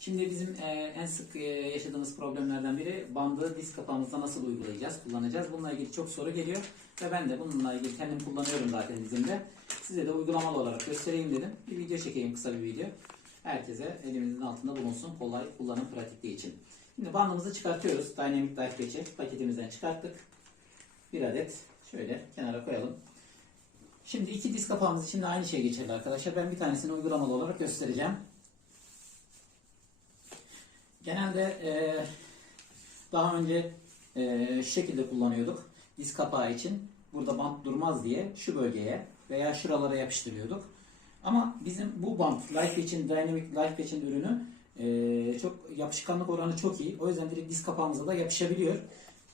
Şimdi bizim e, en sık e, yaşadığımız problemlerden biri bandı diz kapağımızda nasıl uygulayacağız, kullanacağız. Bununla ilgili çok soru geliyor ve ben de bununla ilgili kendim kullanıyorum zaten dizimde. Size de uygulamalı olarak göstereyim dedim. Bir video çekeyim kısa bir video. Herkese elimizin altında bulunsun kolay kullanım pratikliği için. Şimdi bandımızı çıkartıyoruz. Dynamic Life Patch'i paketimizden çıkarttık. Bir adet şöyle kenara koyalım. Şimdi iki diz kapağımız için de aynı şey geçerli arkadaşlar. Ben bir tanesini uygulamalı olarak göstereceğim. Genelde e, daha önce e, şu şekilde kullanıyorduk. Diz kapağı için burada bant durmaz diye şu bölgeye veya şuralara yapıştırıyorduk. Ama bizim bu bant Life için Dynamic Life için ürünü e, çok yapışkanlık oranı çok iyi. O yüzden direkt diz kapağımıza da yapışabiliyor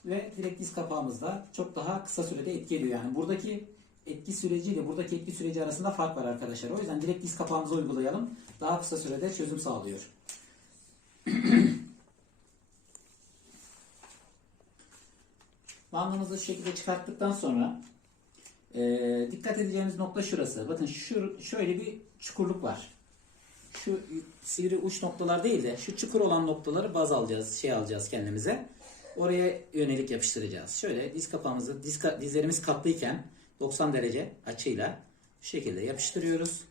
ve direkt diz kapağımızda çok daha kısa sürede etki ediyor. Yani buradaki etki süreci ile buradaki etki süreci arasında fark var arkadaşlar. O yüzden direkt diz kapağımıza uygulayalım. Daha kısa sürede çözüm sağlıyor. Bandımızı şu şekilde çıkarttıktan sonra e, dikkat edeceğimiz nokta şurası. Bakın şu, şöyle bir çukurluk var. Şu sivri uç noktalar değil de şu çukur olan noktaları baz alacağız, şey alacağız kendimize. Oraya yönelik yapıştıracağız. Şöyle diz kapağımızı, diz, dizlerimiz katlıyken 90 derece açıyla şekilde yapıştırıyoruz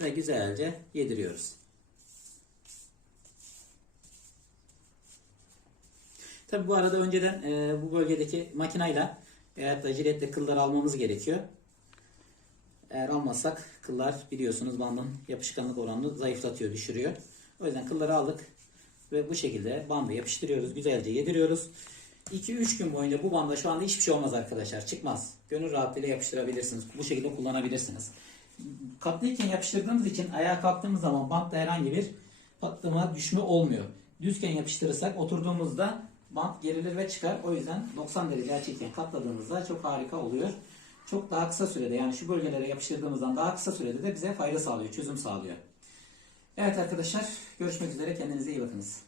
ve güzelce yediriyoruz. Tabi bu arada önceden e, bu bölgedeki makinayla veyahut da jiletle kılları almamız gerekiyor. Eğer almazsak kıllar biliyorsunuz bandın yapışkanlık oranını zayıflatıyor, düşürüyor. O yüzden kılları aldık ve bu şekilde bandı yapıştırıyoruz, güzelce yediriyoruz. 2-3 gün boyunca bu banda şu anda hiçbir şey olmaz arkadaşlar. Çıkmaz. Gönül rahatlığıyla yapıştırabilirsiniz. Bu şekilde kullanabilirsiniz. Katlıyken yapıştırdığımız için ayağa kalktığımız zaman bantta herhangi bir patlama, düşme olmuyor. Düzken yapıştırırsak oturduğumuzda bant gerilir ve çıkar. O yüzden 90 derece açıyken katladığımızda çok harika oluyor. Çok daha kısa sürede yani şu bölgelere yapıştırdığımızdan daha kısa sürede de bize fayda sağlıyor, çözüm sağlıyor. Evet arkadaşlar görüşmek üzere kendinize iyi bakınız.